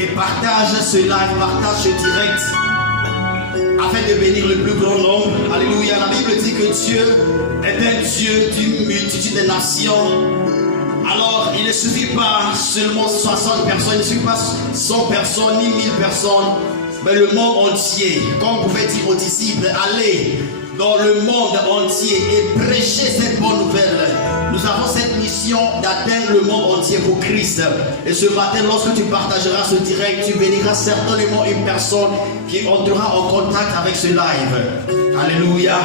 et partage ce live, partage ce direct afin de bénir le plus grand nombre. Alléluia. La Bible dit que Dieu est un Dieu d'une multitude de nations. Alors il ne suffit pas seulement 60 personnes, il ne suffit pas 100 personnes ni 1000 personnes, mais le monde entier. Comme vous pouvez dire aux disciples, allez dans le monde entier et prêcher cette bonne nouvelle. Nous avons cette mission d'atteindre le monde entier pour Christ. Et ce matin, lorsque tu partageras ce direct, tu béniras certainement une personne qui entrera en contact avec ce live. Alléluia.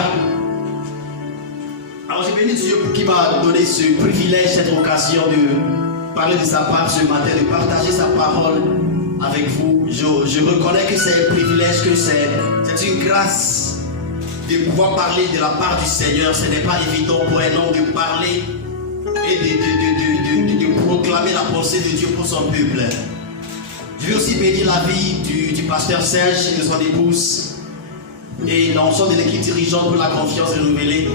Alors j'ai béni Dieu qui m'a donné ce privilège, cette occasion de parler de sa part ce matin, de partager sa parole avec vous. Je reconnais que c'est un privilège, que c'est une grâce de pouvoir parler de la part du Seigneur. Ce n'est pas évident pour un homme de parler et de proclamer la pensée de Dieu pour son peuple. Je veux aussi bénir la vie du pasteur Serge et de son épouse et l'ensemble de l'équipe dirigeante pour la confiance renouvelée.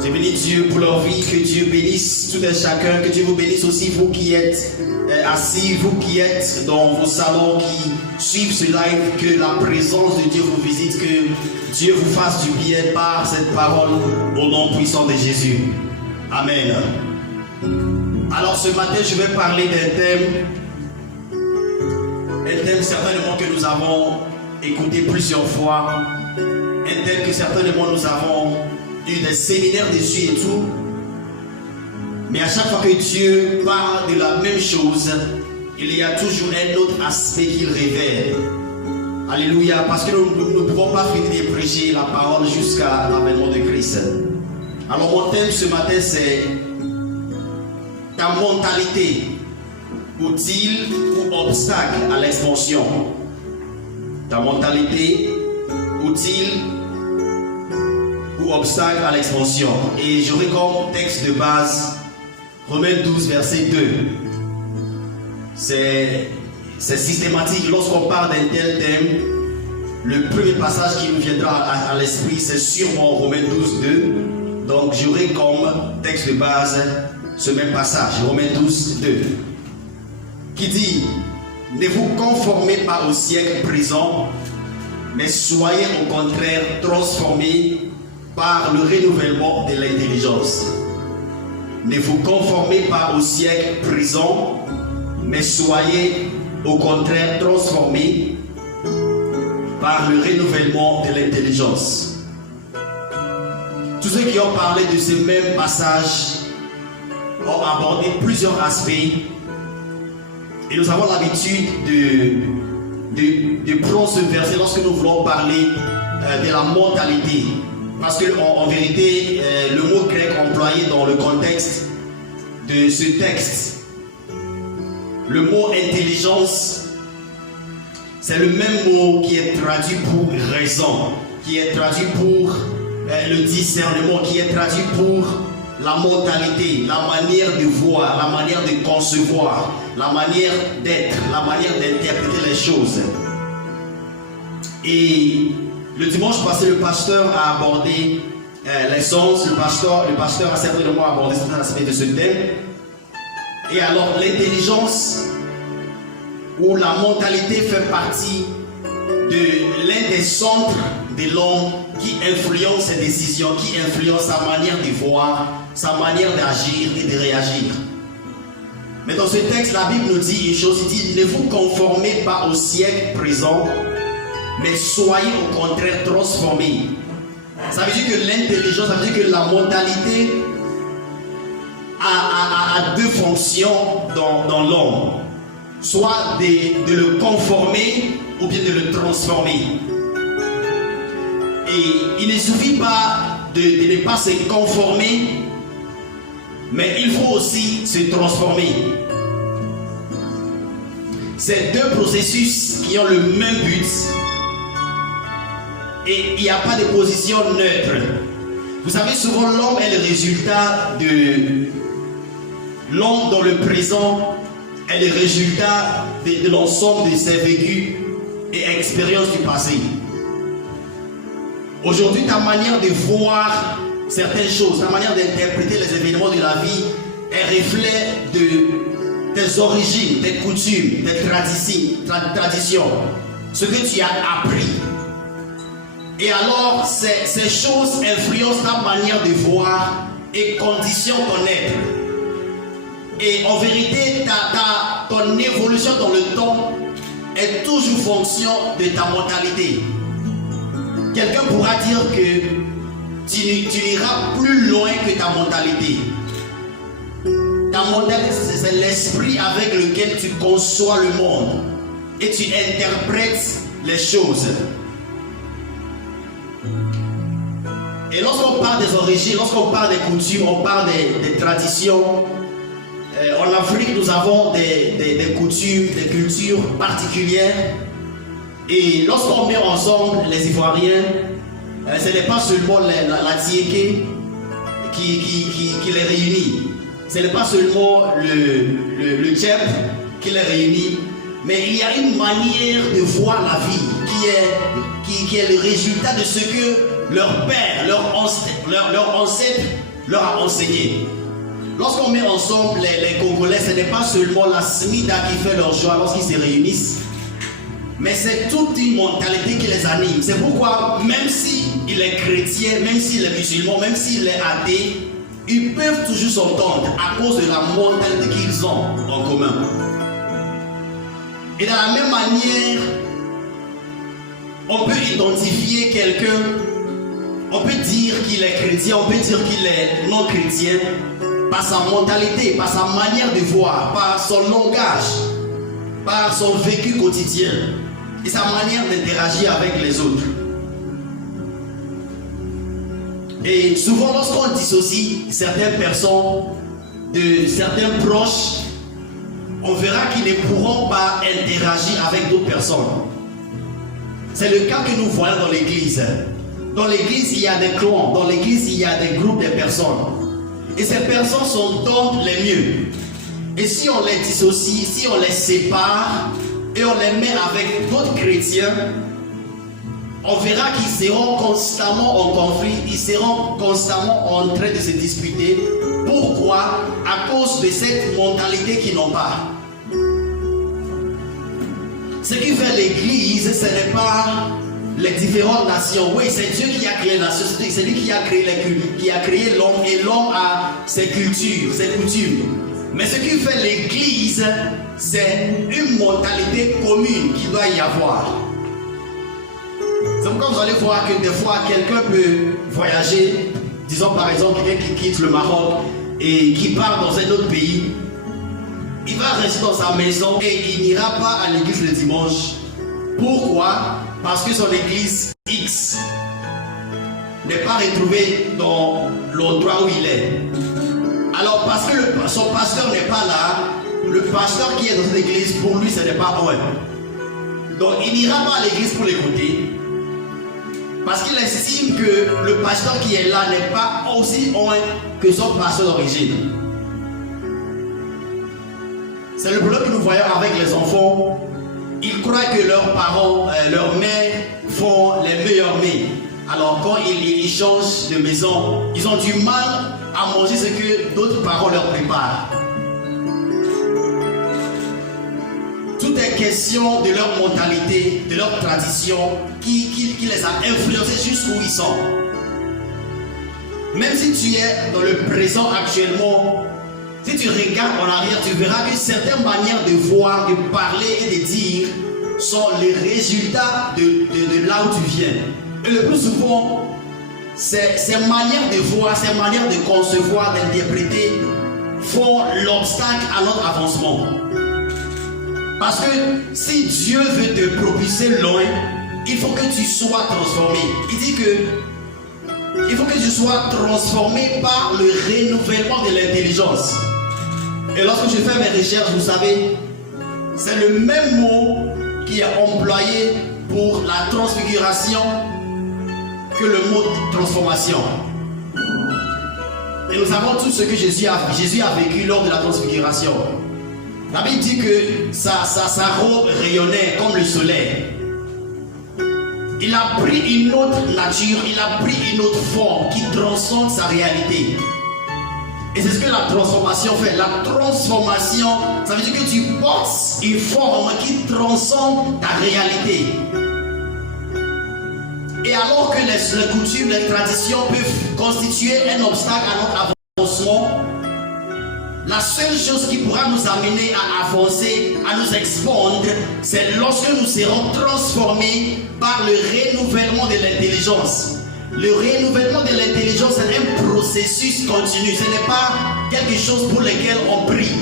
Je bénis Dieu pour leur vie, que Dieu bénisse tout un chacun, que Dieu vous bénisse aussi vous qui êtes assis, vous qui êtes dans vos salons, qui suivent ce live, que la présence de Dieu vous visite, que Dieu vous fasse du bien par cette parole au nom puissant de Jésus. Amen. Alors ce matin, je vais parler d'un thème certainement que nous avons écouté plusieurs fois, un thème que certainement nous avons eu des séminaires dessus et tout. Mais à chaque fois que Dieu parle de la même chose, il y a toujours un autre aspect qu'il révèle. Alléluia, parce que nous ne pouvons pas finir de prêcher la parole jusqu'à l'avènement de Christ. Alors mon thème ce matin, c'est ta mentalité, utile ou obstacle à l'expansion. Ta mentalité, utile ou obstacle à l'expansion. Et j'aurai comme texte de base Romains 12, verset 2. C'est systématique. Lorsqu'on parle d'un tel thème, le premier passage qui nous viendra à l'esprit, c'est sûrement Romains 12, 2. Donc j'aurai comme texte de base ce même passage, Romains 12, 2, qui dit: ne vous conformez pas au siècle présent, mais soyez au contraire transformés par le renouvellement de l'intelligence. Ne vous conformez pas au siècle présent, mais soyez au contraire transformés par le renouvellement de l'intelligence. Tous ceux qui ont parlé de ce même passage ont abordé plusieurs aspects et nous avons l'habitude de prendre ce verset lorsque nous voulons parler de la mentalité. Parce qu'en vérité, le mot grec employé dans le contexte de ce texte, le mot intelligence, c'est le même mot qui est traduit pour raison, qui est traduit pour le discernement, qui est traduit pour la mentalité, la manière de voir, la manière de concevoir, la manière d'être, la manière d'interpréter les choses. Et le dimanche passé, le pasteur a abordé l'essence, le pasteur a certainement abordé certains aspects de ce thème. Et alors l'intelligence ou la mentalité fait partie de l'un des centres de l'homme qui influence ses décisions, qui influence sa manière de voir, sa manière d'agir et de réagir. Mais dans ce texte, la Bible nous dit une chose, il dit: ne vous conformez pas au siècle présent, mais soyez au contraire transformés. Ça veut dire que l'intelligence, ça veut dire que la mentalité a deux fonctions dans l'homme. Soit de le conformer ou bien de le transformer. Et il ne suffit pas de ne pas se conformer, mais il faut aussi se transformer. C'est deux processus qui ont le même but. Et il n'y a pas de position neutre. Vous savez, souvent l'homme est le résultat de... L'homme dans le présent est le résultat de l'ensemble de ses vécus et expériences du passé. Aujourd'hui, ta manière de voir certaines choses, ta manière d'interpréter les événements de la vie est reflet de tes origines, tes coutumes, tes traditions, ce que tu as appris. Et alors, ces choses influencent ta manière de voir et conditionnent ton être. Et en vérité, ton évolution dans le temps est toujours fonction de ta mentalité. Quelqu'un pourra dire que tu n'iras plus loin que ta mentalité. Ta mentalité, c'est l'esprit avec lequel tu conçois le monde et tu interprètes les choses. Et lorsqu'on parle des origines, lorsqu'on parle des coutumes, on parle des traditions. En Afrique, nous avons des coutumes, des cultures particulières. Et lorsqu'on met ensemble les Ivoiriens, ce n'est pas seulement la tiéké qui les réunit. Ce n'est pas seulement le tchèp qui les réunit. Mais il y a une manière de voir la vie qui est le résultat de ce que leur père, leur ancêtre leur a enseigné. Lorsqu'on met ensemble les Congolais, ce n'est pas seulement la Smida qui fait leur joie lorsqu'ils se réunissent, mais c'est toute une mentalité qui les anime. C'est pourquoi, même s'il est chrétien, même s'il est musulman, même s'il est athée, ils peuvent toujours s'entendre à cause de la mentalité qu'ils ont en commun. Et de la même manière, on peut identifier quelqu'un, on peut dire qu'il est chrétien, on peut dire qu'il est non chrétien, par sa mentalité, par sa manière de voir, par son langage, par son vécu quotidien et sa manière d'interagir avec les autres. Et souvent, lorsqu'on dissocie certaines personnes de certains proches, on verra qu'ils ne pourront pas interagir avec d'autres personnes. C'est le cas que nous voyons dans l'église. Dans l'église, il y a des clans, dans l'église, il y a des groupes de personnes. Et ces personnes sont donc les mieux. Et si on les dissocie, si on les sépare et on les met avec d'autres chrétiens, on verra qu'ils seront constamment en conflit, ils seront constamment en train de se disputer. Pourquoi? À cause de cette mentalité qu'ils n'ont pas. Ce qui fait l'église, ce n'est pas les différentes nations. Oui, c'est Dieu qui a créé la société, c'est lui qui a créé l'homme, et l'homme a ses cultures, ses coutumes. Mais ce qui fait l'église, c'est une mentalité commune qu'il doit y avoir. C'est pourquoi vous allez voir que des fois quelqu'un peut voyager, disons par exemple quelqu'un qui quitte le Maroc et qui part dans un autre pays. Il va rester dans sa maison et il n'ira pas à l'église le dimanche. Pourquoi? Parce que son église X n'est pas retrouvée dans l'endroit où il est. Alors parce que son pasteur n'est pas là, le pasteur qui est dans cette église, pour lui ce n'est pas vrai. Donc il n'ira pas à l'église pour l'écouter. Parce qu'il estime que le pasteur qui est là n'est pas aussi loin que son pasteur d'origine. C'est le problème que nous voyons avec les enfants. Ils croient que leurs parents, leurs mères font les meilleurs mets. Alors quand ils changent de maison, ils ont du mal à manger ce que d'autres parents leur préparent. Tout est question de leur mentalité, de leur tradition qui les a influencés jusqu'où ils sont. Même si tu es dans le présent actuellement, si tu regardes en arrière, tu verras que certaines manières de voir, de parler et de dire sont les résultats de là où tu viens. Et le plus souvent, ces manières de voir, ces manières de concevoir, d'interpréter font l'obstacle à notre avancement. Parce que si Dieu veut te propulser loin, il faut que tu sois transformé. Il dit que il faut que tu sois transformé par le renouvellement de l'intelligence. Et lorsque je fais mes recherches, vous savez, c'est le même mot qui est employé pour la transfiguration que le mot transformation. Et nous savons tout ce que Jésus a vécu lors de la transfiguration. La Bible dit que sa robe rayonnait comme le soleil. Il a pris une autre nature, il a pris une autre forme qui transcende sa réalité. Et c'est ce que la transformation fait. La transformation, ça veut dire que tu portes une forme qui transcende ta réalité. Et alors que les coutumes, les traditions peuvent constituer un obstacle à notre avancement, la seule chose qui pourra nous amener à avancer, à nous expandre, c'est lorsque nous serons transformés par le renouvellement de l'intelligence. Le renouvellement de l'intelligence est un processus continu. Ce n'est pas quelque chose pour lequel on prie.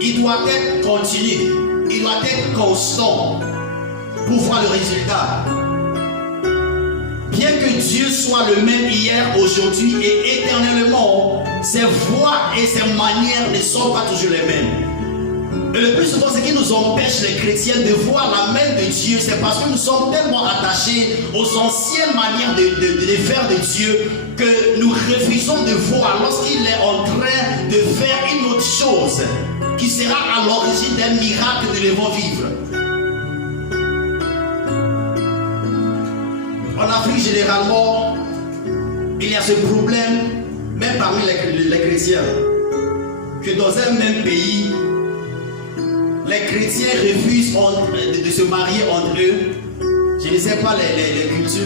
Il doit être continu. Il doit être constant pour voir le résultat. Bien que Dieu soit le même hier, aujourd'hui et éternellement, ses voies et ses manières ne sont pas toujours les mêmes. Et le plus souvent, ce qui nous empêche, les chrétiens, de voir la main de Dieu, c'est parce que nous sommes tellement attachés aux anciennes manières de faire de Dieu que nous refusons de voir lorsqu'il est en train de faire une autre chose qui sera à l'origine d'un miracle que nous devons vivre. En Afrique, généralement, il y a ce problème, même parmi les chrétiens, que dans un même pays, les chrétiens refusent de se marier entre eux. Je ne sais pas les cultures,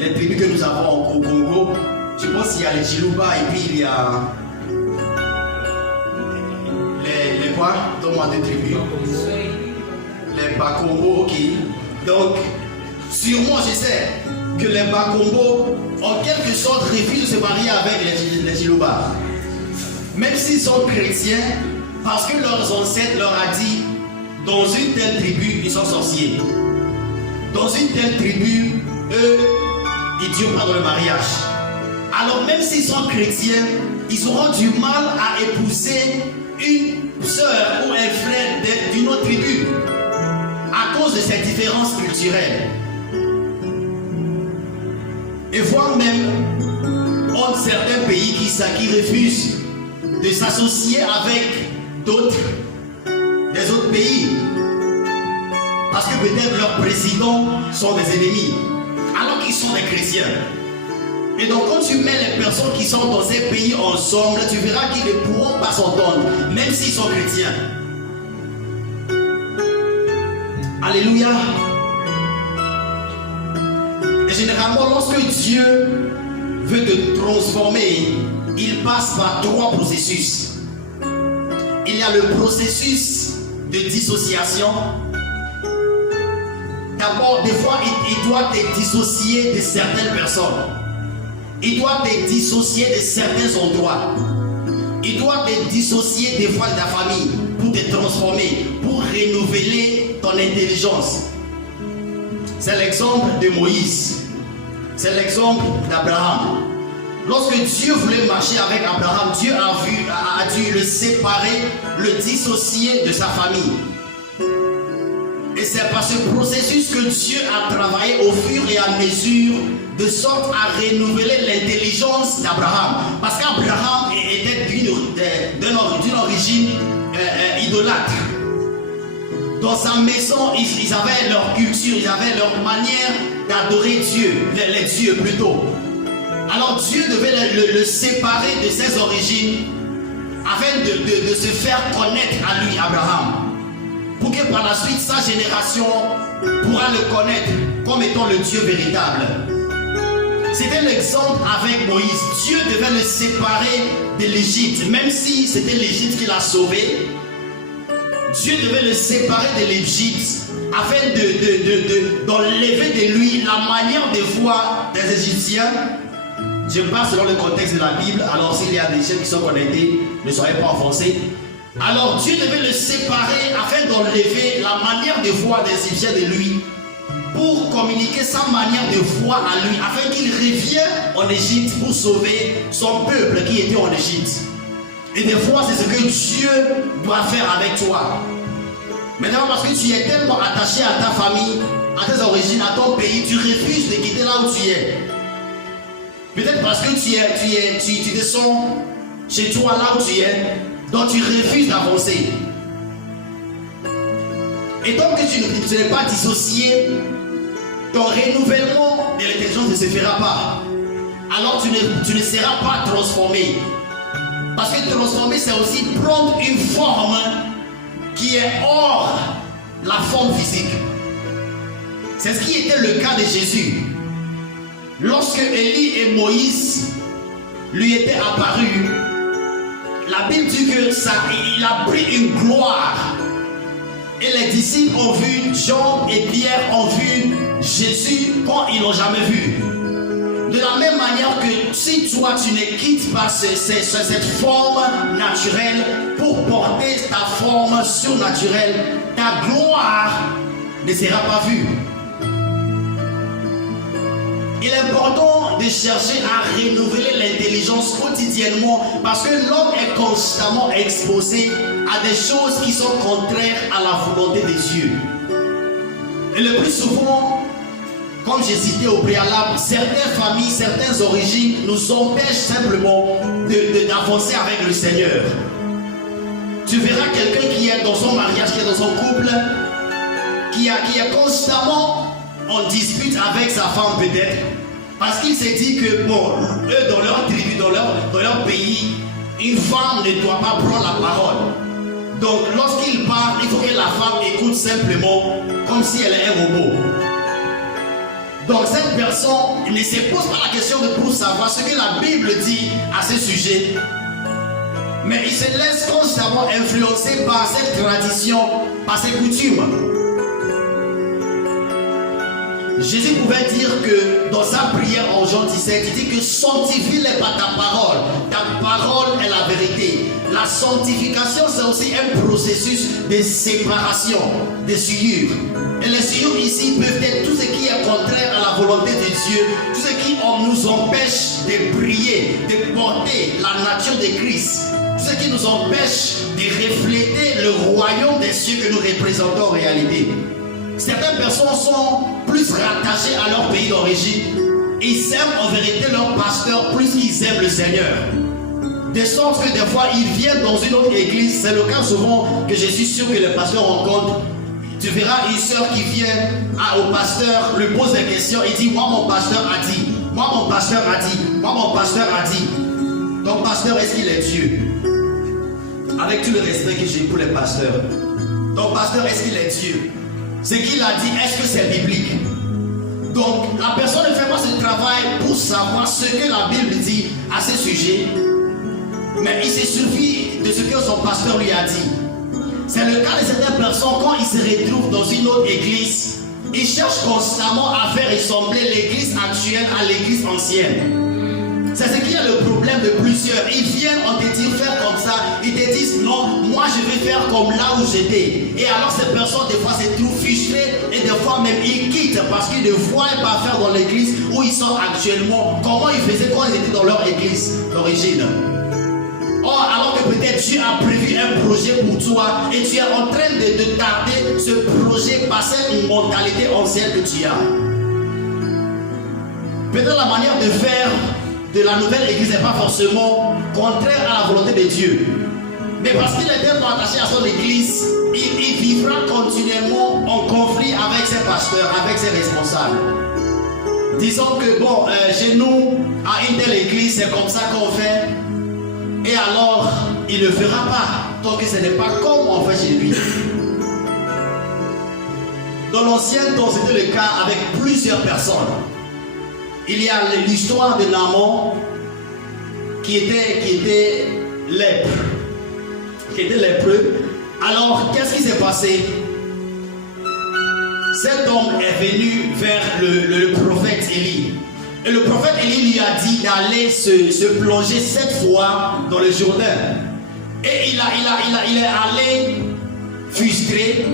les tribus que nous avons au Congo. Je pense qu'il y a les Chiluba et puis il y a les quoi? Donne-moi deux tribus. Les Bakongo, ok. Donc, sûrement, je sais que les Bakongo, en quelque sorte, refusent de se marier avec les Chiluba. Même s'ils sont chrétiens, parce que leurs ancêtres leur ont dit, dans une telle tribu, ils sont sorciers. Dans une telle tribu, eux, ils durent pas dans le mariage. Alors même s'ils sont chrétiens, ils auront du mal à épouser une sœur ou un frère d'une autre tribu à cause de cette différence culturelle. Et voire même entre certains pays qui refusent de s'associer avec des autres pays, parce que peut-être leurs présidents sont des ennemis alors qu'ils sont des chrétiens. Et donc quand tu mets les personnes qui sont dans ces pays ensemble, tu verras qu'ils ne pourront pas s'entendre même s'ils sont chrétiens. Alléluia. Et généralement lorsque Dieu veut te transformer, il passe par trois processus. Il y a le processus de dissociation. D'abord, des fois, il doit te dissocier de certaines personnes. Il doit te dissocier de certains endroits. Il doit te dissocier des fois de ta famille pour te transformer, pour renouveler ton intelligence. C'est l'exemple de Moïse. C'est l'exemple d'Abraham. Lorsque Dieu voulait marcher avec Abraham, Dieu a dû le séparer, le dissocier de sa famille. Et c'est par ce processus que Dieu a travaillé au fur et à mesure, de sorte à renouveler l'intelligence d'Abraham. Parce qu'Abraham était d'une origine idolâtre. Dans sa maison, ils avaient leur culture, ils avaient leur manière d'adorer Dieu, les dieux plutôt. Alors Dieu devait le séparer de ses origines afin de se faire connaître à lui, Abraham, pour que par la suite sa génération pourra le connaître comme étant le Dieu véritable. C'était l'exemple avec Moïse. Dieu devait le séparer de l'Égypte, même si c'était l'Égypte qui l'a sauvé. Dieu devait le séparer de l'Égypte afin d'enlever de lui la manière de voir des Égyptiens. Je parle selon le contexte de la Bible. Alors s'il y a des gens qui sont connectés, ne soyez pas offensés. Alors Dieu devait le séparer afin d'enlever la manière de voir des Égyptiens de lui, pour communiquer sa manière de voir à lui, afin qu'il revienne en Égypte pour sauver son peuple qui était en Égypte. Et des fois c'est ce que Dieu doit faire avec toi. Maintenant parce que tu es tellement attaché à ta famille, à tes origines, à ton pays, tu refuses de quitter là où tu es. Peut-être parce que tu te sens chez toi là où tu es, donc tu refuses d'avancer. Et tant que tu n'es pas dissocié, ton renouvellement de l'intelligence ne se fera pas. alors tu ne seras pas transformé. Parce que transformer, c'est aussi prendre une forme qui est hors la forme physique. C'est ce qui était le cas de Jésus. Lorsque Élie et Moïse lui étaient apparus, la Bible dit que il a pris une gloire. Et les disciples ont vu, Jean et Pierre ont vu Jésus quand ils n'ont jamais vu. De la même manière que si toi tu ne quittes pas cette forme naturelle pour porter ta forme surnaturelle, ta gloire ne sera pas vue. Il est important de chercher à renouveler l'intelligence quotidiennement parce que l'homme est constamment exposé à des choses qui sont contraires à la volonté de Dieu. Et le plus souvent, comme j'ai cité au préalable, certaines familles, certaines origines nous empêchent simplement d'avancer avec le Seigneur. Tu verras quelqu'un qui est dans son mariage, qui est dans son couple, qui est constamment en dispute avec sa femme peut-être, parce qu'il s'est dit que bon, eux dans leur tribu, dans leur pays, une femme ne doit pas prendre la parole. Donc lorsqu'il parle, il faut que la femme écoute simplement comme si elle est un robot. Donc cette personne ne se pose pas la question pour savoir ce que la Bible dit à ce sujet, mais il se laisse constamment influencer par cette tradition, par ces coutumes. Jésus pouvait dire que dans sa prière en Jean 17, il dit que sanctifie-les par ta parole. Ta parole est la vérité. La sanctification, c'est aussi un processus de séparation, de souillure. Et les souillures ici peuvent être tout ce qui est contraire à la volonté de Dieu, tout ce qui nous empêche de prier, de porter la nature de Christ, tout ce qui nous empêche de refléter le royaume des cieux que nous représentons en réalité. Certaines personnes sont plus rattachées à leur pays d'origine. Ils aiment en vérité leur pasteur plus qu'ils aiment le Seigneur. De sorte que des fois, ils viennent dans une autre église. C'est le cas souvent que je suis sûr que les pasteurs rencontrent. Tu verras une soeur qui vient au pasteur, lui pose des questions et dit, moi mon pasteur a dit, moi mon pasteur a dit, moi mon pasteur a dit. Ton pasteur, est-ce qu'il est Dieu? Avec tout le respect que j'ai pour les pasteurs. Ton pasteur, est-ce qu'il est Dieu? Ce qu'il a dit, est-ce que c'est biblique? Donc, la personne ne fait pas ce travail pour savoir ce que la Bible dit à ce sujet, mais il se suffit de ce que son pasteur lui a dit. C'est le cas de certaines personnes, quand ils se retrouvent dans une autre église, ils cherchent constamment à faire ressembler l'église actuelle à l'église ancienne. C'est ce qui est le problème de plusieurs. Ils viennent, on te dit faire comme ça, ils te disent non, moi je vais faire comme là où j'étais. Et alors ces personnes des fois se trouvent frustrées et des fois même ils quittent parce qu'ils ne voient pas faire dans l'église où ils sont actuellement, comment ils faisaient quand ils étaient dans leur église d'origine. Or, alors que peut-être Dieu a prévu un projet pour toi et tu es en train de tarder ce projet par cette mentalité ancienne que tu as. Peut-être la manière de faire de la nouvelle église n'est pas forcément contraire à la volonté de Dieu. Mais parce qu'il est tellement attaché à son église, il vivra continuellement en conflit avec ses pasteurs, avec ses responsables. Disons que bon, chez nous, à une telle église, c'est comme ça qu'on fait. Et alors, il ne le fera pas, tant que ce n'est pas comme on fait chez lui. Dans l'ancien temps, c'était le cas avec plusieurs personnes. Il y a l'histoire de Naaman qui était lèpre. Alors, qu'est-ce qui s'est passé? Cet homme est venu vers le prophète Élie. Et le prophète Élie lui a dit d'aller se plonger 7 fois dans le Jourdain. Et il est allé frustré.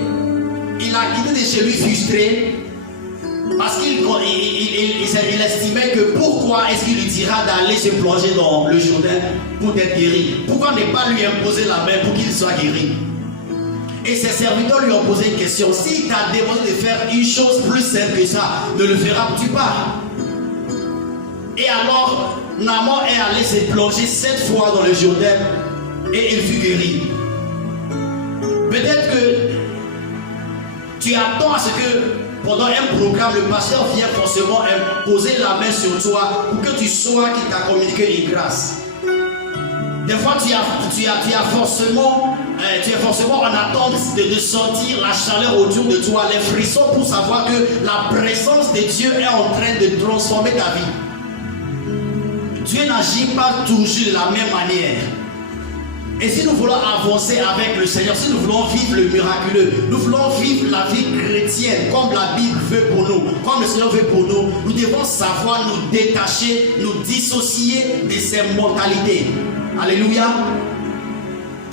Il a quitté de chez lui frustré. Parce qu'il estimait que pourquoi est-ce qu'il lui dira d'aller se plonger dans le Jourdain pour être guéri? Pourquoi ne pas lui imposer la main pour qu'il soit guéri? Et ses serviteurs lui ont posé une question. S'il t'a demandé de faire une chose plus simple que ça, ne le feras-tu pas? Et alors, Naaman est allé se plonger 7 fois dans le Jourdain et il fut guéri. Peut-être que tu attends à ce que pendant un programme, le pasteur vient forcément poser la main sur toi pour que tu sois qui t'a communiqué une grâce. Des fois, tu es forcément en attente de sentir la chaleur autour de toi, les frissons pour savoir que la présence de Dieu est en train de transformer ta vie. Dieu n'agit pas toujours de la même manière. Et si nous voulons avancer avec le Seigneur, si nous voulons vivre le miraculeux, nous voulons vivre la vie chrétienne comme la Bible veut pour nous, comme le Seigneur veut pour nous, nous devons savoir nous détacher, nous dissocier de ces mentalités. Alléluia.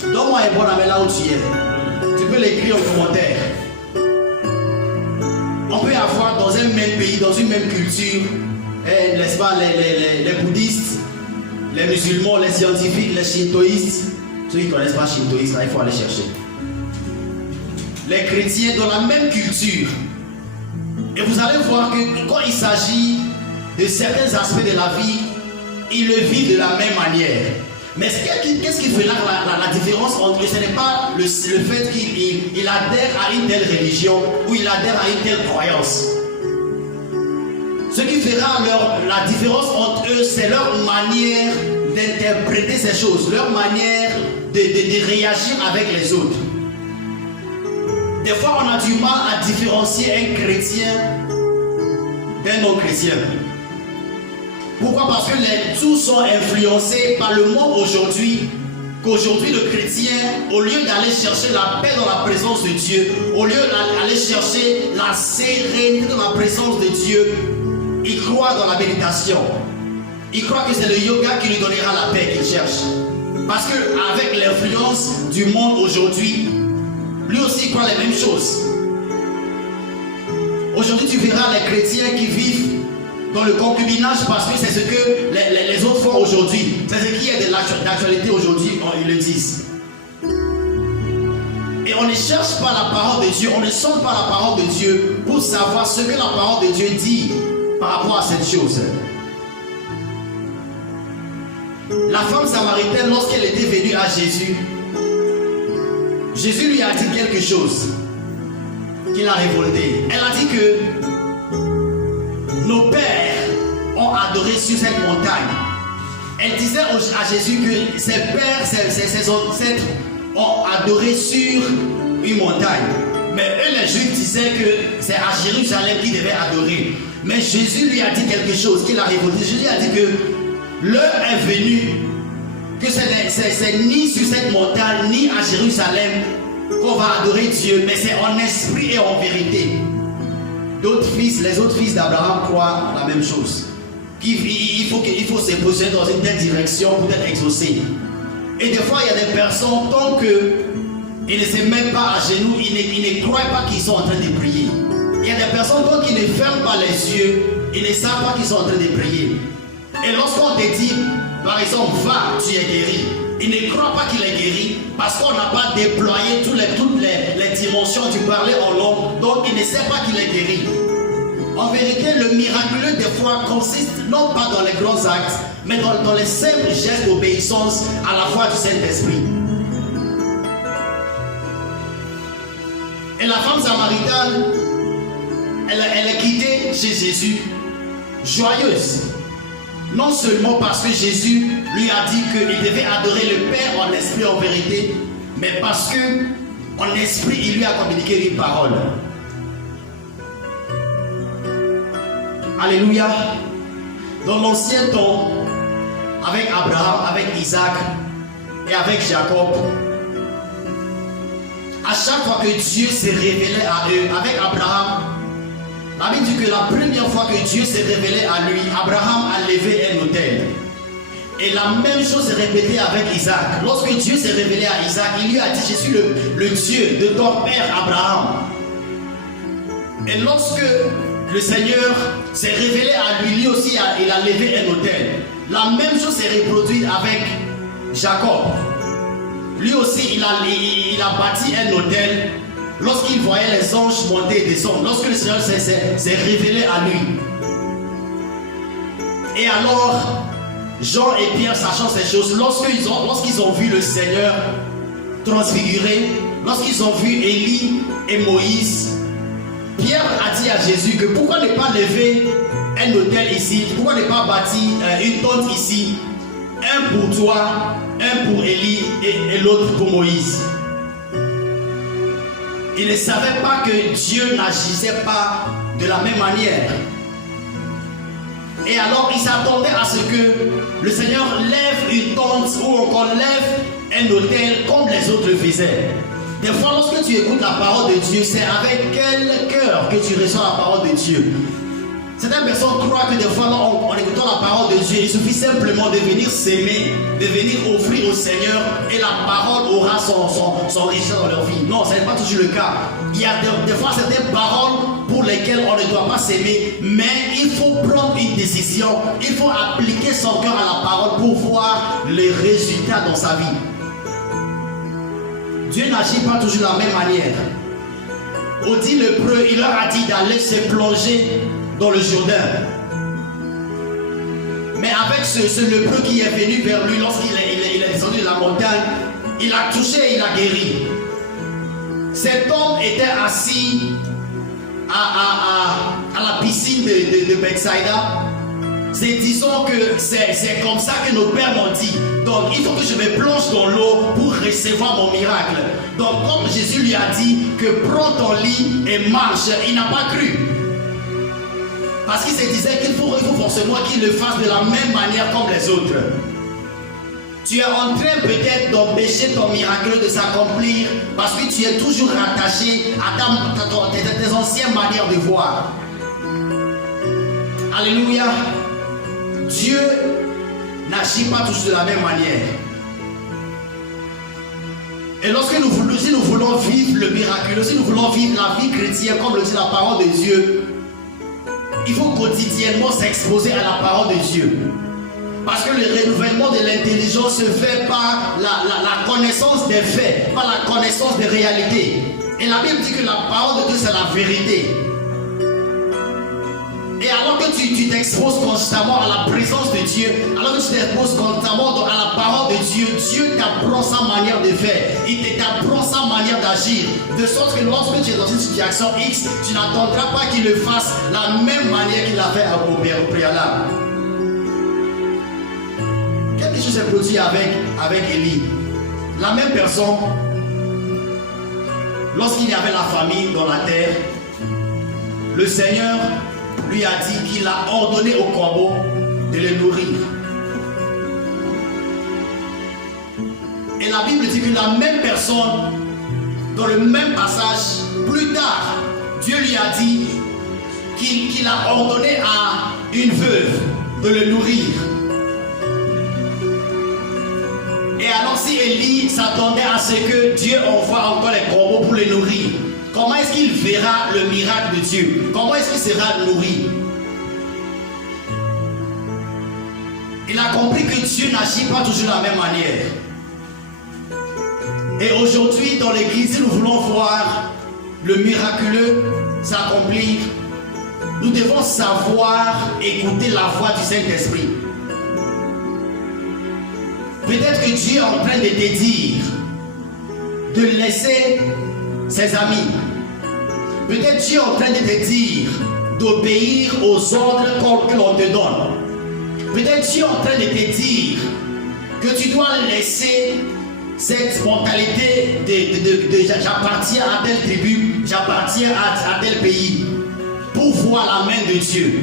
Donne-moi un bon amen là où tu es. Tu peux l'écrire en commentaire. On peut avoir dans un même pays, dans une même culture, n'est-ce pas, les bouddhistes, les musulmans, les scientifiques, les shintoïstes. Ceux qui ne connaissent pas shintoïstes, là, il faut aller chercher. Les chrétiens dans la même culture. Et vous allez voir que quand il s'agit de certains aspects de la vie, ils le vivent de la même manière. Mais qu'est-ce qui fait là la différence entre eux? Ce n'est pas le fait qu'il adhère à une telle religion ou il adhère à une telle croyance. Ce qui fera la différence entre eux, c'est leur manière d'interpréter ces choses, leur manière de réagir avec les autres. Des fois, on a du mal à différencier un chrétien d'un non-chrétien. Pourquoi? Parce que tous sont influencés par le monde aujourd'hui. Qu'aujourd'hui, le chrétien, au lieu d'aller chercher la paix dans la présence de Dieu, au lieu d'aller chercher la sérénité dans la présence de Dieu, il croit dans la méditation. Il croit que c'est le yoga qui lui donnera la paix qu'il cherche. Parce qu'avec l'influence du monde aujourd'hui, lui aussi croit les mêmes choses. Aujourd'hui, tu verras les chrétiens qui vivent dans le concubinage parce que c'est ce que les autres font aujourd'hui. C'est ce qui est de l'actualité aujourd'hui, ils le disent. Et on ne cherche pas la parole de Dieu, on ne sonde pas la parole de Dieu pour savoir ce que la parole de Dieu dit par rapport à cette chose. La femme samaritaine, lorsqu'elle était venue à Jésus, Jésus lui a dit quelque chose qui l'a révolté. Elle a dit que nos pères ont adoré sur cette montagne. Elle disait à Jésus que ses pères, ses ancêtres ont adoré sur une montagne. Mais eux, les Juifs, disaient que c'est à Jérusalem qu'ils devaient adorer. Mais Jésus lui a dit quelque chose qui l'a révolté. Jésus a dit que l'heure est venue, que c'est ni sur cette montagne, ni à Jérusalem qu'on va adorer Dieu, mais c'est en esprit et en vérité. Les autres fils d'Abraham croient la même chose. Il faut se positionner dans une telle direction pour être exaucé. Et des fois, il y a des personnes, tant qu'ils ne se mettent pas à genoux, ils ne croient pas qu'ils sont en train de prier. Il y a des personnes, tant qu'ils ne ferment pas les yeux, ils ne savent pas qu'ils sont en train de prier. Et lorsqu'on te dit, par exemple, va, tu es guéri, ils ne croient pas qu'il est guéri parce qu'on n'a pas déployé toutes les dimensions du parler en langue, donc ils ne savent pas qu'il est guéri. En vérité, le miraculeux des fois consiste non pas dans les grands actes, mais dans les simples gestes d'obéissance à la voix du Saint-Esprit. Et la femme samaritaine, elle est quittée chez Jésus, joyeuse. Non seulement parce que Jésus lui a dit qu'il devait adorer le Père en esprit, en vérité, mais parce que en esprit, il lui a communiqué une parole. Alléluia. Dans l'ancien temps, avec Abraham, avec Isaac et avec Jacob, à chaque fois que Dieu s'est révélé à eux, avec Abraham, la Bible dit que la première fois que Dieu s'est révélé à lui, Abraham a levé un autel. Et la même chose s'est répétée avec Isaac. Lorsque Dieu s'est révélé à Isaac, il lui a dit, je suis le Dieu de ton père Abraham. Et lorsque le Seigneur s'est révélé à lui, lui aussi il a levé un autel. La même chose s'est reproduite avec Jacob. Lui aussi il a bâti un autel. Lorsqu'il voyait les anges monter et descendre, lorsque le Seigneur s'est révélé à lui. Et alors, Jean et Pierre, sachant ces choses, lorsqu'ils ont vu le Seigneur transfiguré, lorsqu'ils ont vu Élie et Moïse Pierre a dit à Jésus que pourquoi ne pas lever un hôtel ici, pourquoi ne pas bâtir une tente ici, un pour toi, un pour Élie et l'autre pour Moïse. Il ne savait pas que Dieu n'agissait pas de la même manière. Et alors il s'attendait à ce que le Seigneur lève une tente ou encore lève un autel comme les autres le faisaient. Des fois, lorsque tu écoutes la parole de Dieu, c'est avec quel cœur que tu reçois la parole de Dieu. Certaines personnes croient que des fois, en écoutant la parole de Dieu, il suffit simplement de venir s'aimer, de venir offrir au Seigneur et la parole aura son richesse dans leur vie. Non, ce n'est pas toujours le cas. Il y a des fois certaines paroles pour lesquelles on ne doit pas s'aimer, mais il faut prendre une décision, il faut appliquer son cœur à la parole pour voir les résultats dans sa vie. Dieu n'agit pas toujours de la même manière. Au dit lépreux, il leur a dit d'aller se plonger dans le Jourdain. Mais avec ce lépreux qui est venu vers lui lorsqu'il est descendu de la montagne, il a touché et il a guéri. Cet homme était assis à la piscine de Bethsaïda. Disons que c'est comme ça que nos pères m'ont dit. Donc il faut que je me plonge dans l'eau pour recevoir mon miracle. Donc comme Jésus lui a dit que prends ton lit et marche, il n'a pas cru. Parce qu'il se disait qu'il faut forcément qu'il le fasse de la même manière comme les autres. Tu es en train peut-être d'empêcher ton miracle de s'accomplir parce que tu es toujours rattaché à tes anciennes manières de voir. Alléluia. Dieu n'agit pas toujours de la même manière. Et lorsque si nous voulons vivre le miraculeux, si nous voulons vivre la vie chrétienne comme le dit la parole de Dieu, il faut quotidiennement s'exposer à la parole de Dieu. Parce que le renouvellement de l'intelligence se fait par la connaissance des faits, par la connaissance des réalités. Et la Bible dit que la parole de Dieu, c'est la vérité. Et alors que tu t'exposes constamment à la présence de Dieu, alors que tu t'exposes constamment à la parole de Dieu, Dieu t'apprend sa manière de faire, il t'apprend sa manière d'agir, de sorte que lorsque tu es dans une situation X, tu n'attendras pas qu'il le fasse la même manière qu'il l'a fait au préalable. Quelque chose s'est produit avec Élie. La même personne, lorsqu'il y avait la famine dans la terre, le Seigneur lui a dit qu'il a ordonné aux corbeaux de les nourrir. Et la Bible dit que la même personne, dans le même passage, plus tard, Dieu lui a dit qu'il a ordonné à une veuve de le nourrir. Et alors si Élie s'attendait à ce que Dieu envoie encore les corbeaux pour les nourrir, comment est-ce qu'il verra le miracle de Dieu? Comment est-ce qu'il sera nourri? Il a compris que Dieu n'agit pas toujours de la même manière. Et aujourd'hui, dans l'église, si nous voulons voir le miraculeux s'accomplir, nous devons savoir écouter la voix du Saint-Esprit. Peut-être que Dieu est en train de te dire de laisser ses amis. Peut-être Dieu est en train de te dire d'obéir aux ordres que l'on te donne. Peut-être Dieu est en train de te dire que tu dois laisser cette mentalité de j'appartiens à telle tribu, j'appartiens à tel pays, pour voir la main de Dieu.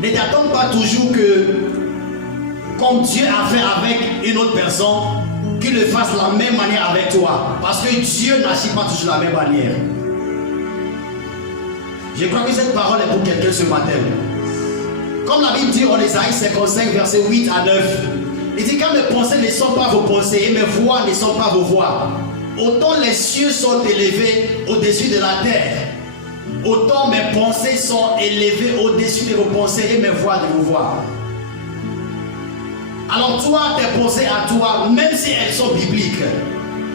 Ne t'attends pas toujours que, comme Dieu a fait avec une autre personne, qu'il le fasse de la même manière avec toi. Parce que Dieu n'agit pas toujours de la même manière. Je crois que cette parole est pour quelqu'un ce matin. Comme la Bible dit en Ésaïe 55, versets 8 à 9, il dit: quand mes pensées ne sont pas vos pensées et mes voix ne sont pas vos voix, autant les cieux sont élevés au-dessus de la terre, autant mes pensées sont élevées au-dessus de vos pensées et mes voix de vos voix. Alors toi, tes pensées à toi, même si elles sont bibliques,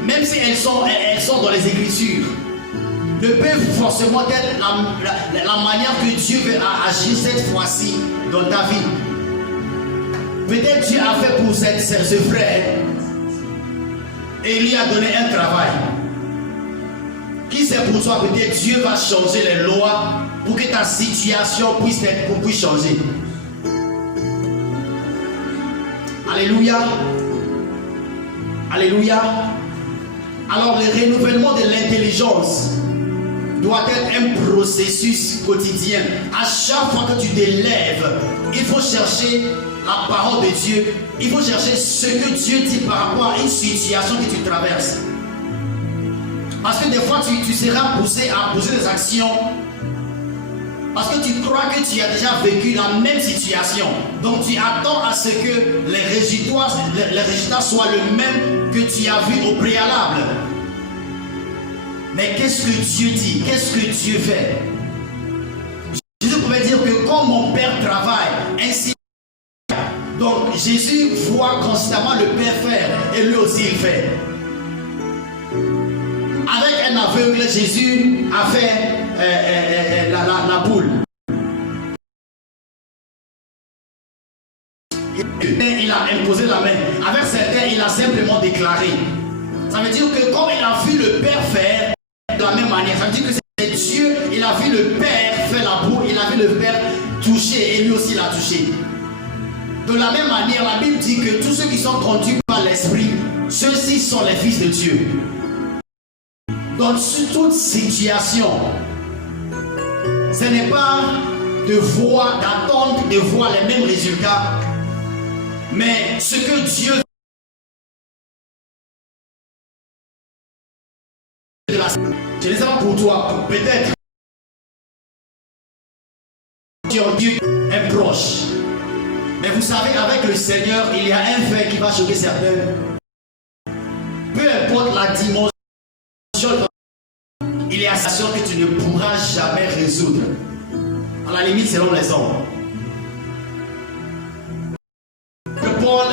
même si elles sont dans les Écritures, ne peuvent forcément être la manière que Dieu veut agir cette fois-ci dans ta vie. Peut-être Dieu a fait pour ce frère et il lui a donné un travail. Qui sait pour toi, peut-être Dieu va changer les lois pour que ta situation puisse changer. Alléluia. Alléluia. Alors le renouvellement de l'intelligence doit être un processus quotidien. À chaque fois que tu te lèves, il faut chercher la parole de Dieu. Il faut chercher ce que Dieu dit par rapport à une situation que tu traverses. Parce que des fois, tu seras poussé à poser des actions parce que tu crois que tu as déjà vécu la même situation. Donc tu attends à ce que les résultats soient les mêmes que tu as vu au préalable. Mais qu'est-ce que Dieu dit? Qu'est-ce que Dieu fait? Jésus pouvait dire que comme mon Père travaille, ainsi. Donc Jésus voit constamment le Père faire et lui aussi il fait. Avec un aveugle, Jésus a fait la boule. Il a imposé la main. Avec certains, il a simplement déclaré. Ça veut dire que comme il a vu le Père faire de la même manière, ça veut dire que c'est Dieu, il a vu le Père faire la boule, il a vu le Père toucher et lui aussi l'a touché. De la même manière, la Bible dit que tous ceux qui sont conduits par l'Esprit, ceux-ci sont les fils de Dieu. Dans toute situation, ce n'est pas d'attendre de voir les mêmes résultats, mais ce que Dieu je ne sais pas pour toi, peut-être tu as Dieu est proche, mais vous savez, avec le Seigneur, il y a un fait qui va choquer certains. Peu importe la dimension, il y a une situation que tu ne pourras jamais résoudre. À la limite, selon les hommes. Paul,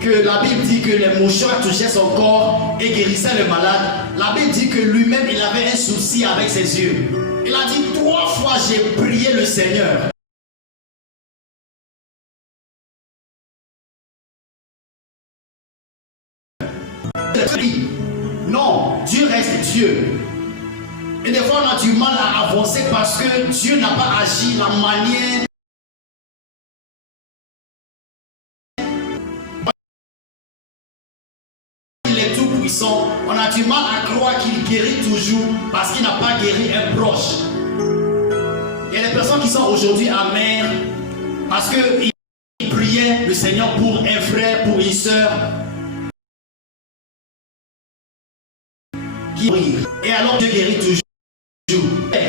que la Bible dit que les mouchoirs touchaient son corps et guérissaient le malade. La Bible dit que lui-même, il avait un souci avec ses yeux. Il a dit 3 fois, j'ai prié le Seigneur. Non, Dieu reste Dieu. Et des fois, on a du mal à avancer parce que Dieu n'a pas agi la manière. Il est tout puissant. On a du mal à croire qu'il guérit toujours parce qu'il n'a pas guéri un proche. Il y a des personnes qui sont aujourd'hui amères parce qu'ils priaient le Seigneur pour un frère, pour une soeur. Et alors Dieu guérit toujours.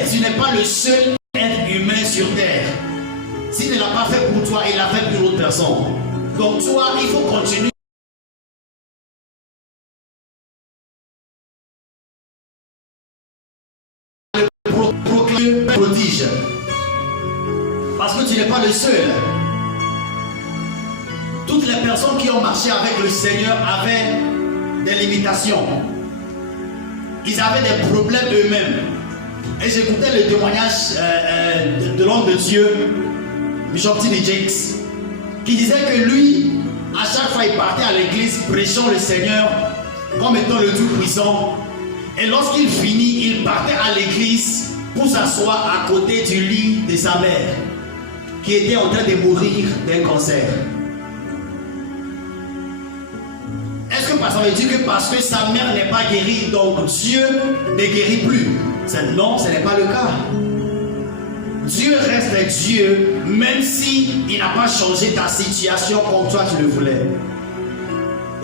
Tu n'es pas le seul être humain sur terre. S'il ne l'a pas fait pour toi, il l'a fait pour une autre personne. Donc toi, il faut continuer. Proclamer prodige. Parce que tu n'es pas le seul. Toutes les personnes qui ont marché avec le Seigneur avaient des limitations. Ils avaient des problèmes eux-mêmes. Et j'écoutais le témoignage de l'homme de Dieu, Bishop T.D. Jakes, qui disait que lui, à chaque fois il partait à l'église prêchant le Seigneur comme étant le Tout-Puissant. Et lorsqu'il finit, il partait à l'église pour s'asseoir à côté du lit de sa mère, qui était en train de mourir d'un cancer. Est-ce que ça veut dire que parce que sa mère n'est pas guérie, donc Dieu ne guérit plus? Non, ce n'est pas le cas. Dieu reste Dieu, même s'il n'a pas changé ta situation comme toi tu le voulais.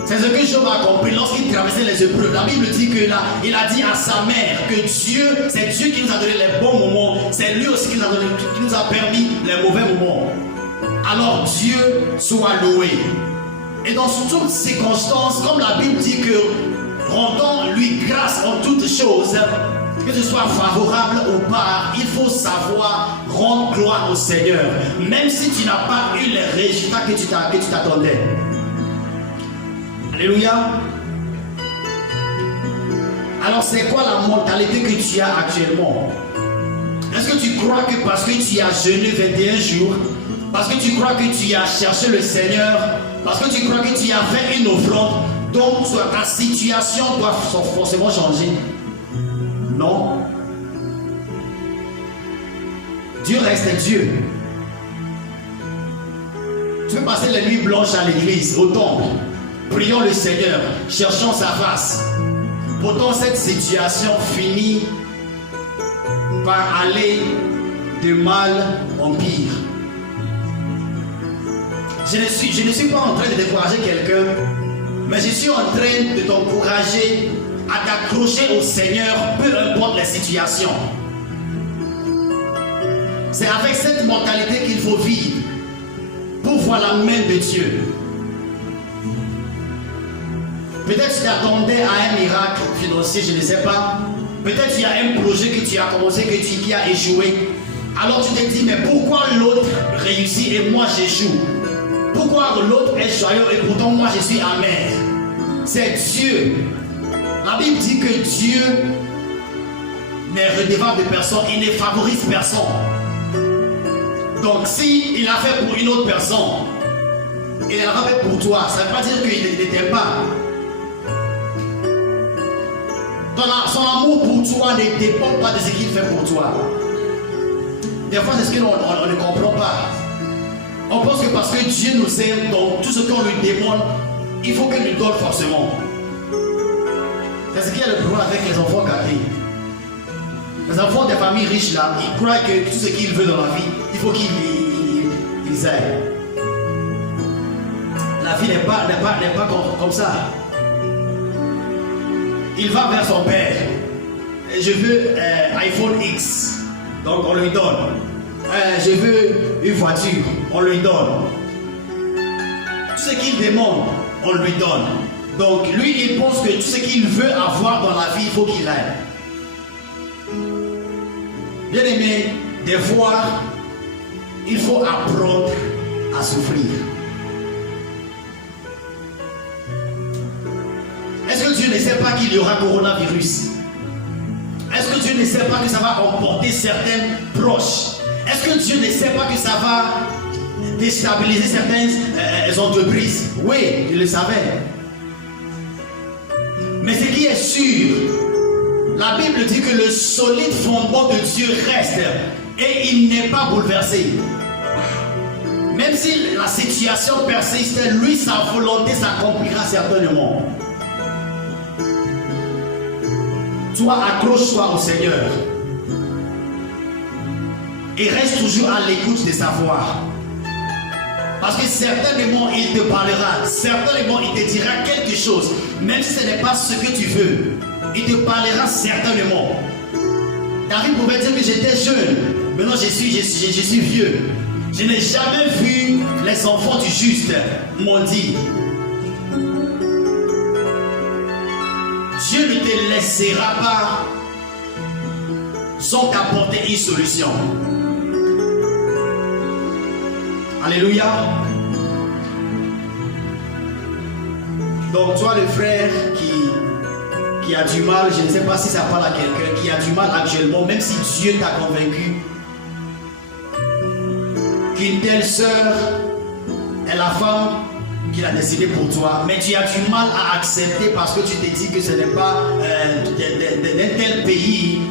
C'est ce que Job a compris lorsqu'il traversait les épreuves. La Bible dit que là, il a dit à sa mère que Dieu, c'est Dieu qui nous a donné les bons moments, c'est lui aussi qui nous a permis les mauvais moments. Alors Dieu soit loué. Et dans toutes circonstances, comme la Bible dit que rendons-lui grâce en toutes choses, que ce soit favorable ou pas, il faut savoir rendre gloire au Seigneur, même si tu n'as pas eu les résultats que tu t'attendais. Alléluia. Alors c'est quoi la mentalité que tu as actuellement? Est-ce que tu crois que parce que tu as jeûné 21 jours, parce que tu crois que tu as cherché le Seigneur, parce que tu crois que tu as fait une offrande, donc ta situation doit forcément changer? Non. Dieu reste Dieu. Tu peux passer les nuits blanches à l'église, au temple. Prions le Seigneur, cherchons sa face. Pourtant, cette situation finit par aller de mal en pire. Je ne suis pas en train de décourager quelqu'un, mais je suis en train de t'encourager à t'accrocher au Seigneur, peu importe les situations. C'est avec cette mentalité qu'il faut vivre pour voir la main de Dieu. Peut-être tu t'attendais à un miracle financier, je ne sais pas. Peut-être il y a un projet que tu as commencé, qui a échoué. Alors tu te dis, mais pourquoi l'autre réussit et moi j'échoue? Pourquoi l'autre est joyeux et pourtant moi je suis amer? C'est Dieu. La Bible dit que Dieu n'est redevable de personne, il ne favorise personne. Donc si il a fait pour une autre personne, il l'a fait pour toi, ça ne veut pas dire qu'il ne t'aime pas. Son amour pour toi ne dépend pas de ce qu'il fait pour toi. Des fois, c'est ce qu'on ne comprend pas. On pense que parce que Dieu nous aime, donc tout ce qu'on lui demande, il faut qu'il nous donne forcément. C'est ce qu'il y a le problème avec les enfants gâtés. Les enfants des familles riches là, ils croient que tout ce qu'ils veulent dans la vie, il faut qu'ils aillent. La vie n'est pas comme ça. Il va vers son père. Je veux iPhone X. Donc on lui donne. Je veux une voiture. On lui donne. Tout ce qu'il demande, on lui donne. Donc lui, il pense que tout ce qu'il veut avoir dans la vie, il faut qu'il aille. Bien aimé, des fois, il faut apprendre à souffrir. Est-ce que Dieu ne sait pas qu'il y aura coronavirus? Est-ce que Dieu ne sait pas que ça va emporter certains proches? Est-ce que Dieu ne sait pas que ça va déstabiliser certaines entreprises? Oui, il le savait. Mais ce qui est sûr, la Bible dit que le solide fondement de Dieu reste et il n'est pas bouleversé. Même si la situation persiste, lui, sa volonté s'accomplira certainement. Toi, accroche-toi au Seigneur. Et reste toujours à l'écoute de sa voix. Parce que certainement, il te parlera. Certainement, il te dira quelque chose. Même si ce n'est pas ce que tu veux. Il te parlera certainement. David pouvait dire que j'étais jeune. Maintenant, je suis vieux. Je n'ai jamais vu les enfants du juste maudits. Dieu ne te laissera pas sans t'apporter une solution. Alléluia. Donc toi le frère qui a du mal, je ne sais pas si ça parle à quelqu'un, qui a du mal actuellement, même si Dieu t'a convaincu qu'une telle sœur est la femme qu'il a décidé pour toi, mais tu as du mal à accepter parce que tu te dis que ce n'est pas d'un tel pays,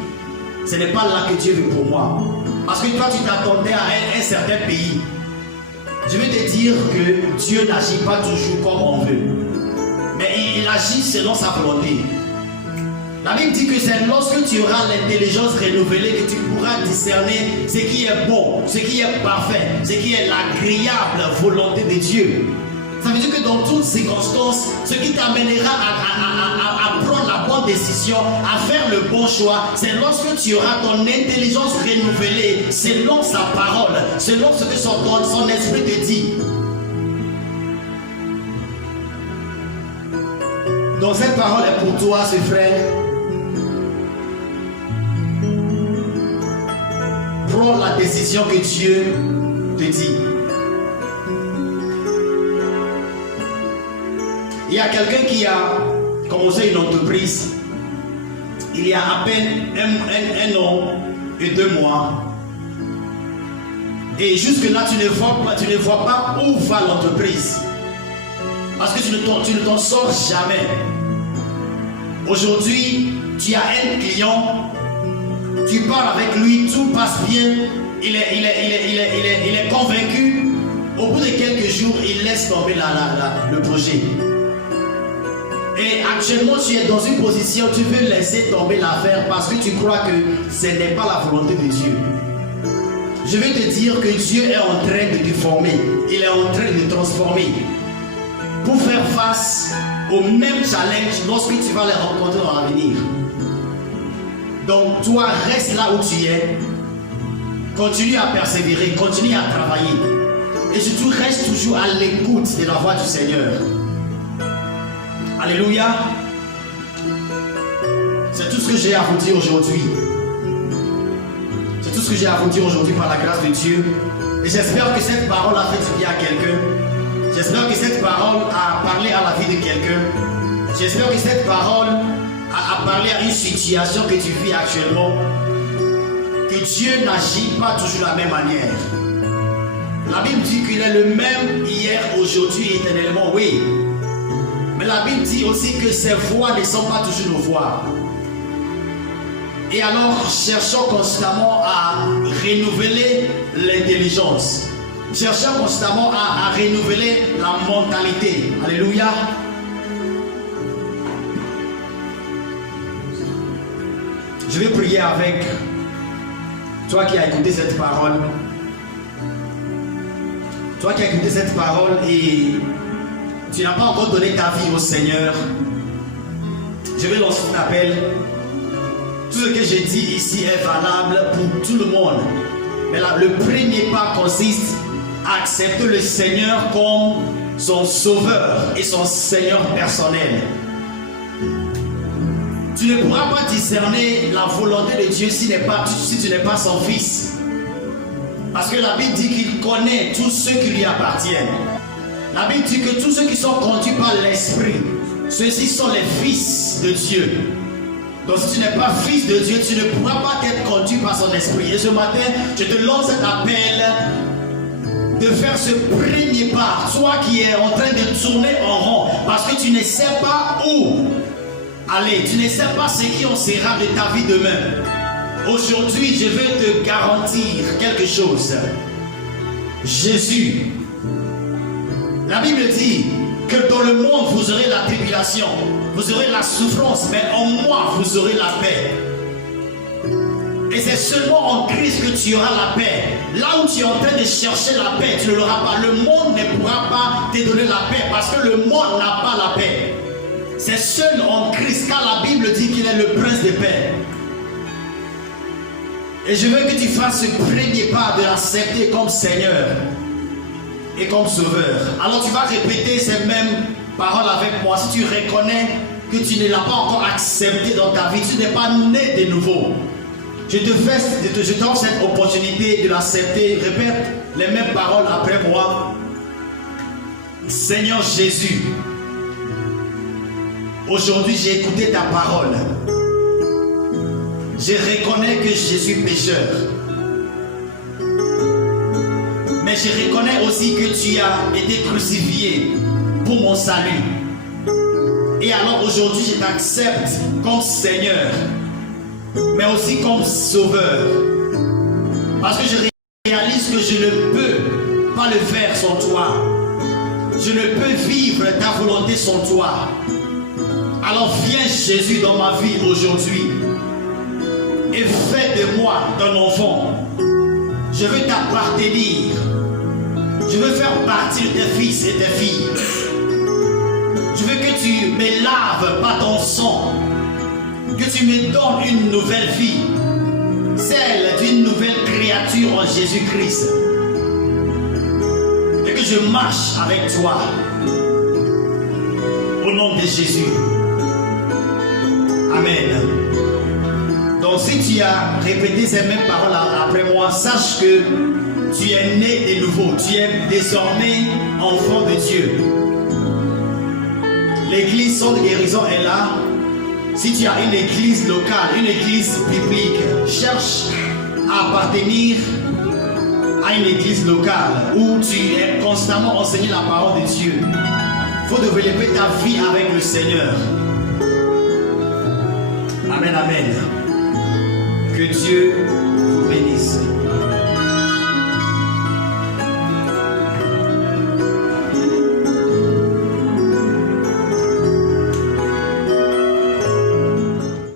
ce n'est pas là que Dieu veut pour moi. Parce que toi tu t'attendais à un certain pays. Je veux te dire que Dieu n'agit pas toujours comme on veut, mais il agit selon sa volonté. La Bible dit que c'est lorsque tu auras l'intelligence renouvelée que tu pourras discerner ce qui est bon, ce qui est parfait, ce qui est l'agréable volonté de Dieu. Ça veut dire que dans toutes circonstances, ce qui t'amènera à prendre la bonne décision, à faire le bon choix, c'est lorsque tu auras ton intelligence renouvelée selon sa parole, selon ce que son esprit te dit. Donc cette parole est pour toi, ce frère. Prends la décision que Dieu te dit. Il y a quelqu'un qui a commencé une entreprise il y a à peine un an et 2 mois. Et jusque-là, tu ne vois pas où va l'entreprise. Parce que tu ne t'en sors jamais. Aujourd'hui, tu as un client Tu parles avec lui, tout passe bien. Il est convaincu. Au bout de quelques jours, il laisse tomber le projet. Et actuellement, tu es dans une position, tu veux laisser tomber l'affaire parce que tu crois que ce n'est pas la volonté de Dieu. Je vais te dire que Dieu est en train de te former. Il est en train de te transformer pour faire face au même challenge lorsque tu vas les rencontrer dans l'avenir. Donc, toi, reste là où tu es. Continue à persévérer, continue à travailler. Et surtout, reste toujours à l'écoute de la voix du Seigneur. Alléluia. C'est tout ce que j'ai à vous dire aujourd'hui. C'est tout ce que j'ai à vous dire aujourd'hui par la grâce de Dieu. Et j'espère que cette parole a fait du bien à quelqu'un. J'espère que cette parole a parlé à la vie de quelqu'un. J'espère que cette parole a parlé à une situation que tu vis actuellement. Que Dieu n'agit pas toujours de la même manière. La Bible dit qu'il est le même hier, aujourd'hui et éternellement, oui. Mais la Bible dit aussi que ses voies ne sont pas toujours nos voies. Et alors, cherchons constamment à renouveler l'intelligence. Cherchons constamment à renouveler la mentalité. Alléluia. Je vais prier avec toi qui as écouté cette parole. Toi qui as écouté cette parole et tu n'as pas encore donné ta vie au Seigneur. Je vais lancer un appel. Tout ce que j'ai dit ici est valable pour tout le monde. Mais là, le premier pas consiste à accepter le Seigneur comme son sauveur et son Seigneur personnel. Tu ne pourras pas discerner la volonté de Dieu si tu n'es pas son fils. Parce que la Bible dit qu'il connaît tous ceux qui lui appartiennent. La Bible dit que tous ceux qui sont conduits par l'Esprit, ceux-ci sont les fils de Dieu. Donc si tu n'es pas fils de Dieu, tu ne pourras pas être conduit par son esprit. Et ce matin, je te lance cet appel de faire ce premier pas. Toi qui es en train de tourner en rond, parce que tu ne sais pas où aller. Tu ne sais pas ce qui en sera de ta vie demain. Aujourd'hui, je vais te garantir quelque chose. Jésus. La Bible dit que dans le monde, vous aurez la tribulation, vous aurez la souffrance, mais en moi, vous aurez la paix. Et c'est seulement en Christ que tu auras la paix. Là où tu es en train de chercher la paix, tu ne l'auras pas. Le monde ne pourra pas te donner la paix parce que le monde n'a pas la paix. C'est seul en Christ, car la Bible dit qu'il est le prince de paix. Et je veux que tu fasses ce premier pas de l'accepter comme Seigneur et comme Sauveur. Alors tu vas répéter ces mêmes paroles avec moi. Si tu reconnais que tu ne l'as pas encore accepté dans ta vie, tu n'es pas né de nouveau. Je t'offre cette opportunité de l'accepter. Répète les mêmes paroles après moi. Seigneur Jésus, aujourd'hui j'ai écouté ta parole. Je reconnais que je suis pécheur. Mais je reconnais aussi que tu as été crucifié pour mon salut. Et alors aujourd'hui je t'accepte comme Seigneur, mais aussi comme Sauveur. Parce que je réalise que je ne peux pas le faire sans toi. Je ne peux vivre ta volonté sans toi. Alors viens Jésus dans ma vie aujourd'hui et fais de moi ton enfant. Je veux t'appartenir. Je veux faire partie de tes fils et tes filles. Je veux que tu me laves par ton sang. Que tu me donnes une nouvelle vie. Celle d'une nouvelle créature en Jésus-Christ. Et que je marche avec toi. Au nom de Jésus. Amen. Donc si tu as répété ces mêmes paroles après moi, sache que tu es né de nouveau. Tu es désormais enfant de Dieu. L'église Son de Guérison est là. Si tu as une église locale, une église biblique, cherche à appartenir à une église locale où tu es constamment enseigné la parole de Dieu. Il faut développer ta vie avec le Seigneur. Amen, amen. Que Dieu vous bénisse.